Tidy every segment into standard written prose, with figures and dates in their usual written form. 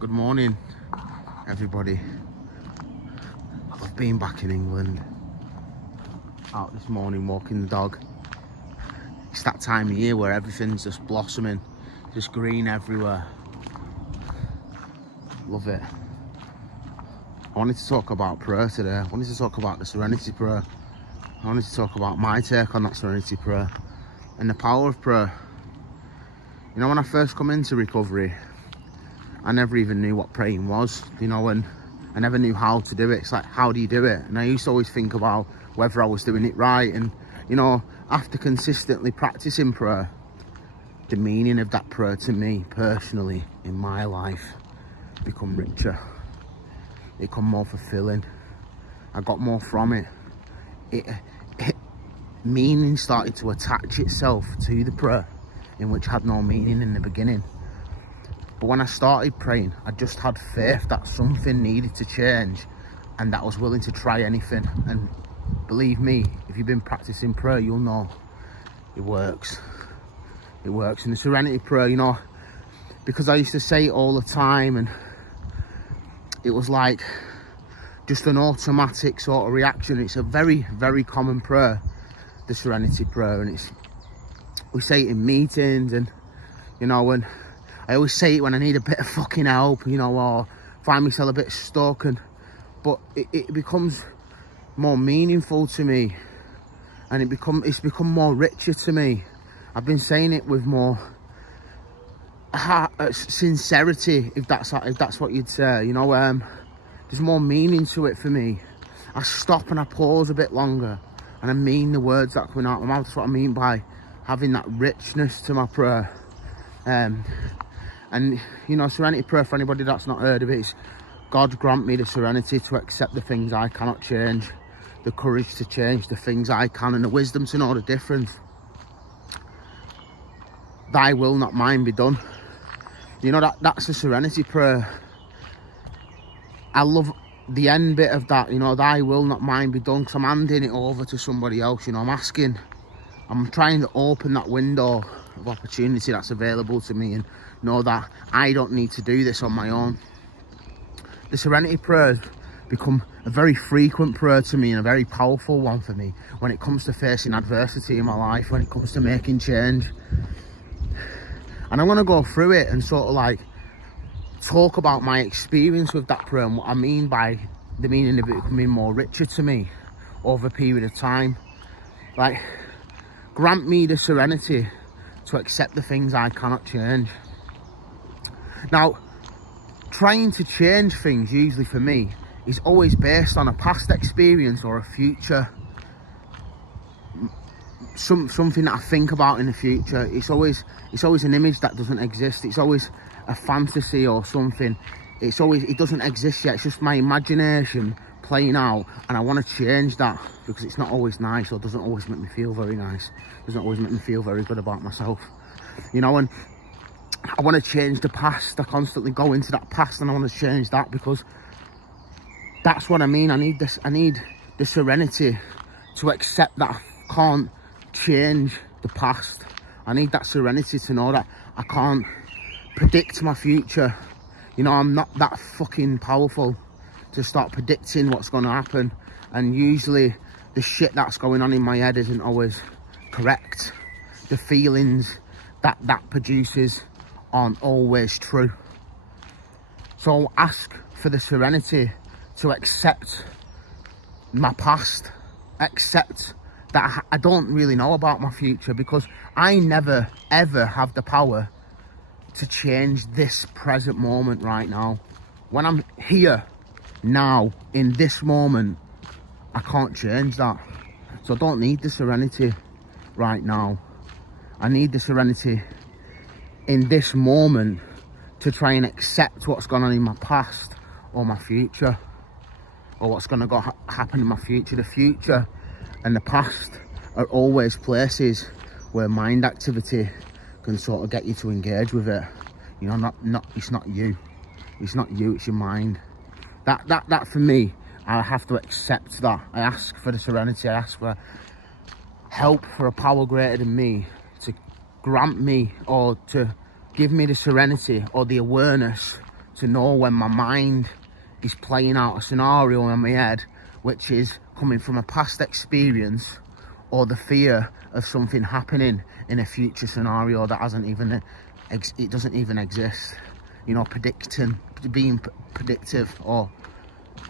Good morning, everybody. I've been back in England. Out this morning walking the dog. It's that time of year where everything's just blossoming, just green everywhere. Love it. I wanted to talk about prayer today. I wanted to talk about the Serenity prayer. I wanted to talk about my take on that Serenity prayer and the power of prayer. You know, when I first come into recovery, I never even knew what praying was, you know, and I never knew how to do it. It's like, how do you do it? And I used to always think about whether I was doing it right. And, you know, after consistently practicing prayer, the meaning of that prayer to me personally in my life become richer. It become more fulfilling. I got more from it. Meaning started to attach itself to the prayer, in which had no meaning in the beginning. But when I started praying, I just had faith that something needed to change and that I was willing to try anything. And believe me, if you've been practicing prayer, you'll know it works. It works. And the Serenity prayer, you know, because I used to say it all the time and it was like just an automatic sort of reaction. It's a very, very common prayer, the Serenity prayer, and we say it in meetings, and you know, when I always say it when I need a bit of fucking help, you know, or find myself a bit stuck, but it becomes more meaningful to me, and it's become more richer to me. I've been saying it with more sincerity, if that's what you'd say, you know. There's more meaning to it for me. I stop and I pause a bit longer, and I mean the words that are coming out of my mouth. That's what I mean by having that richness to my prayer. And you know, Serenity prayer, for anybody that's not heard of it, is God grant me the serenity to accept the things I cannot change, the courage to change the things I can, and the wisdom to know the difference. Thy will, not mine, be done. You know, that's the Serenity prayer. I love the end bit of that, you know, thy will, not mine, be done, because I'm handing it over to somebody else. You know, I'm trying to open that window of opportunity that's available to me and know that I don't need to do this on my own. The Serenity prayer has become a very frequent prayer to me and a very powerful one for me when it comes to facing adversity in my life, when it comes to making change. And I'm going to go through it and sort of like talk about my experience with that prayer and what I mean by the meaning of it becoming more richer to me over a period of time. Like, grant me the serenity to accept the things I cannot change. Now, trying to change things, usually for me, is always based on a past experience or a future, something that I think about in the future. It's always an image that doesn't exist. It's always a fantasy or something. It doesn't exist yet. It's just my imagination playing out, and I want to change that because it's not always nice, or doesn't always make me feel very nice. It doesn't always make me feel very good about myself, you know. And I want to change the past. I constantly go into that past and I want to change that, because that's what I mean. I need the serenity to accept that I can't change the past. I need that serenity to know that I can't predict my future. You know, I'm not that fucking powerful to start predicting what's going to happen, and usually the shit that's going on in my head isn't always correct. The feelings that produces aren't always true. So ask for the serenity to accept my past, accept that I don't really know about my future, because I never ever have the power to change this present moment right now. When I'm here now in this moment, I can't change that. So I don't need the serenity right now. I need the serenity in this moment to try and accept what's gone on in my past or my future, or what's going to happen in my future. The future and the past are always places where mind activity can sort of get you to engage with it. You know, it's not you, it's your mind. That for me, I have to accept that. I ask for the serenity. I ask for help, for a power greater than me to grant me, or to give me the serenity or the awareness to know when my mind is playing out a scenario in my head which is coming from a past experience or the fear of something happening in a future scenario that hasn't even it doesn't even exist. You know, being predictive, or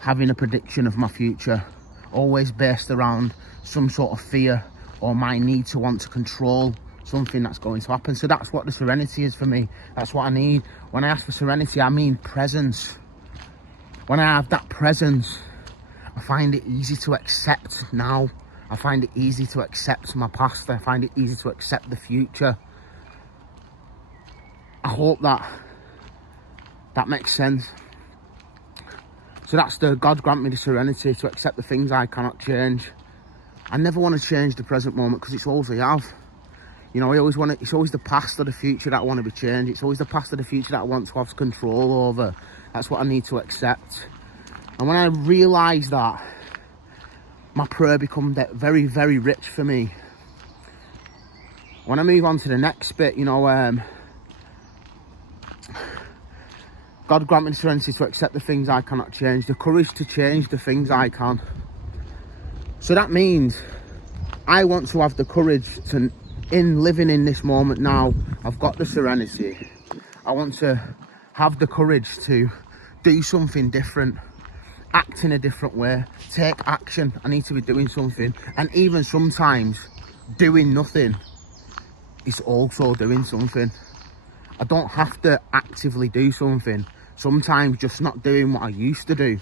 having a prediction of my future, always based around some sort of fear or my need to want to control something that's going to happen. So that's what the serenity is for me. That's what I need. When I ask for serenity, I mean presence. When I have that presence, I find it easy to accept now. I find it easy to accept my past. I find it easy to accept the future. I hope that makes sense. So that's the God grant me the serenity to accept the things I cannot change. I never want to change the present moment because it's all I have. You know, it's always the past or the future that I want to be changed. It's always the past or the future that I want to have control over. That's what I need to accept. And when I realise that, my prayer becomes very, very rich for me. When I move on to the next bit, you know, God grant me the serenity to accept the things I cannot change, the courage to change the things I can. So that means I want to have the courage to, in living in this moment now, I've got the serenity. I want to have the courage to do something different, act in a different way, take action. I need to be doing something. And even sometimes doing nothing is also doing something. I don't have to actively do something. Sometimes just not doing what I used to do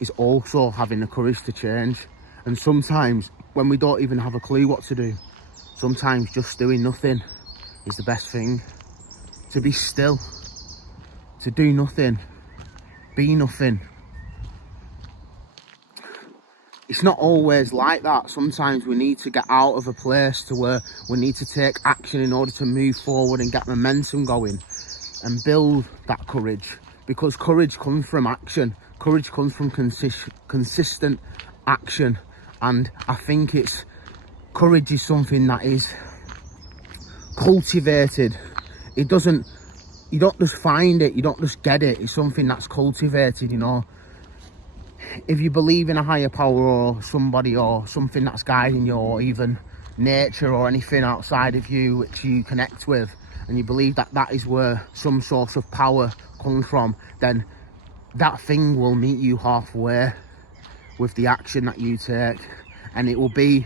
is also having the courage to change. And sometimes when we don't even have a clue what to do, sometimes just doing nothing is the best thing. To be still, to do nothing, be nothing. It's not always like that. Sometimes we need to get out of a place to where we need to take action in order to move forward and get momentum going and build that courage, because courage comes from action. Courage comes from consistent action. And I think courage is something that is cultivated. You don't just find it, you don't just get it. It's something that's cultivated, you know. If you believe in a higher power or somebody or something that's guiding you, or even nature or anything outside of you which you connect with, and you believe that that is where some source of power comes from, then that thing will meet you halfway with the action that you take, and it will be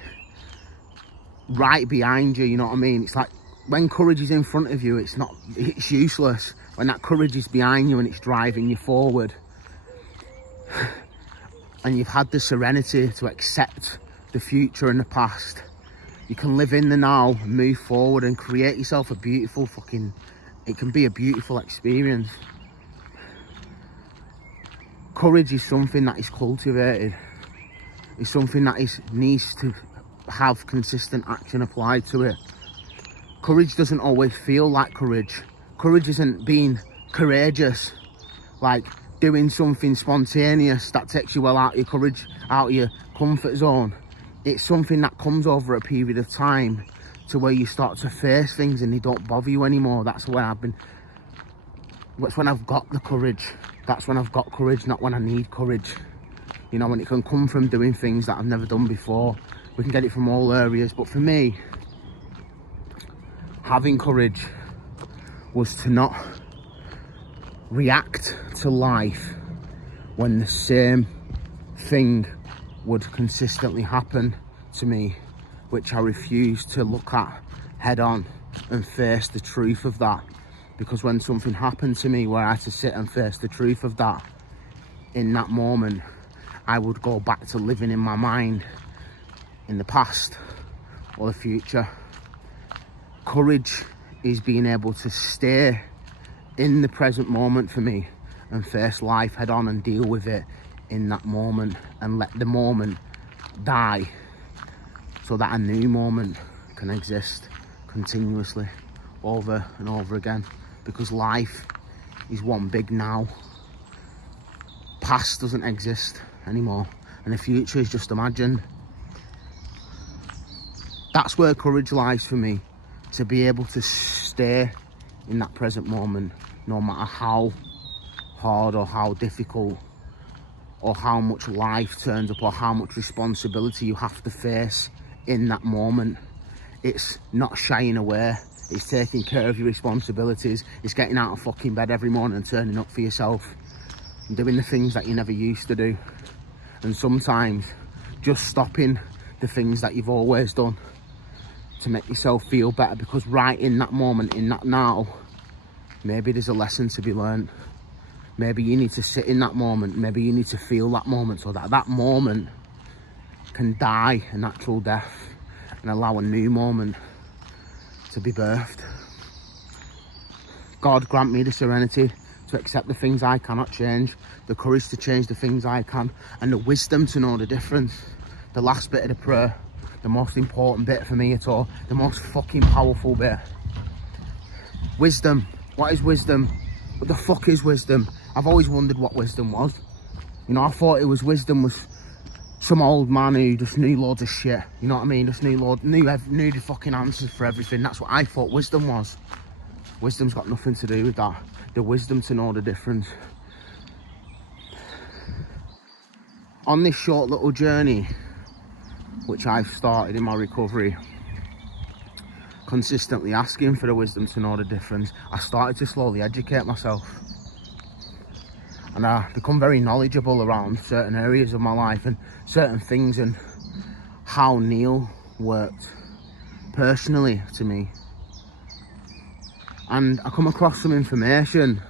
right behind you. You know what I mean? It's like when courage is in front of you, it's useless. When that courage is behind you and it's driving you forward, and you've had the serenity to accept the future and the past, you can live in the now and move forward and create yourself a beautiful it can be a beautiful experience. Courage is something that is cultivated. It's something that needs to have consistent action applied to it. Courage doesn't always feel like courage. Courage isn't being courageous, like doing something spontaneous that takes you well out of your comfort zone. It's something that comes over a period of time to where you start to face things and they don't bother you anymore. That's when I've got the courage. That's when I've got courage, not when I need courage. You know, when it can come from doing things that I've never done before. We can get it from all areas, but for me, having courage was to not react to life when the same thing would consistently happen to me, which I refused to look at head on and face the truth of that. Because when something happened to me where I had to sit and face the truth of that, in that moment, I would go back to living in my mind in the past or the future. Courage is being able to stay in the present moment for me and face life head on and deal with it in that moment and let the moment die so that a new moment can exist continuously over and over again, because life is one big now. Past doesn't exist anymore and the future is just imagined. That's where courage lies for me, to be able to stay in that present moment no matter how hard or how difficult or how much life turns up or how much responsibility you have to face in that moment. It's not shying away, it's taking care of your responsibilities, it's getting out of fucking bed every morning and turning up for yourself and doing the things that you never used to do, and sometimes just stopping the things that you've always done to make yourself feel better, because right in that moment, in that now, maybe there's a lesson to be learned. Maybe you need to sit in that moment, maybe you need to feel that moment so that that moment can die a natural death and allow a new moment to be birthed. God grant me the serenity to accept the things I cannot change, the courage to change the things I can, and the wisdom to know the difference. The last bit of the prayer, the most important bit for me at all, the most fucking powerful bit. Wisdom. What is wisdom? What the fuck is wisdom? I've always wondered what wisdom was. You know, I thought wisdom was some old man who just knew loads of shit. You know what I mean? Just knew the fucking answers for everything. That's what I thought wisdom was. Wisdom's got nothing to do with that. The wisdom to know the difference. On this short little journey, which I've started in my recovery, consistently asking for the wisdom to know the difference, I started to slowly educate myself. And I become very knowledgeable around certain areas of my life and certain things and how Neil worked personally to me. And I come across some information,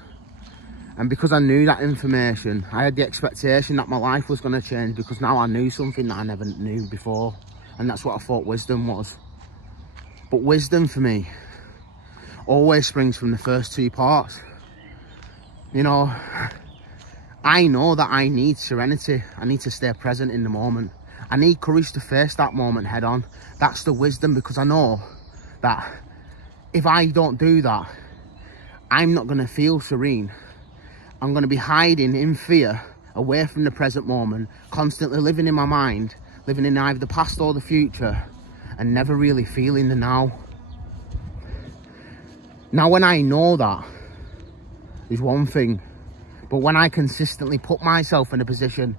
and because I knew that information, I had the expectation that my life was going to change, because now I knew something that I never knew before, and that's what I thought wisdom was. But wisdom for me always springs from the first two parts. You know, I know that I need serenity. I need to stay present in the moment. I need courage to face that moment head on. That's the wisdom, because I know that if I don't do that, I'm not going to feel serene. I'm going to be hiding in fear, away from the present moment, constantly living in my mind, living in either the past or the future, and never really feeling the now. Now, when I know that is one thing, but when I consistently put myself in a position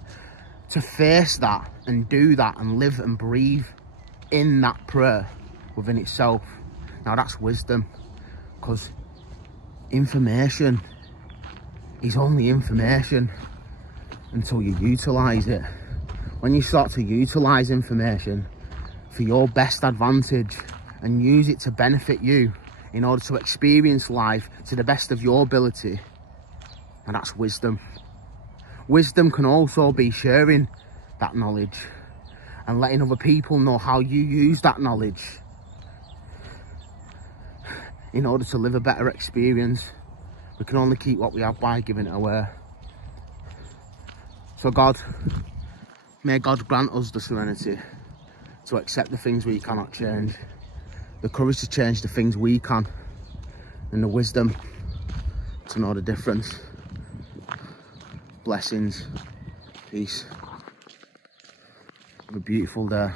to face that and do that and live and breathe in that prayer within itself, now that's wisdom. Because information is only information until you utilize it. When you start to utilize information for your best advantage and use it to benefit you in order to experience life to the best of your ability, and that's wisdom. Wisdom can also be sharing that knowledge and letting other people know how you use that knowledge in order to live a better experience. We can only keep what we have by giving it away. So may God grant us the serenity to accept the things we cannot change, the courage to change the things we can, and the wisdom to know the difference. Blessings, peace. Have a beautiful day.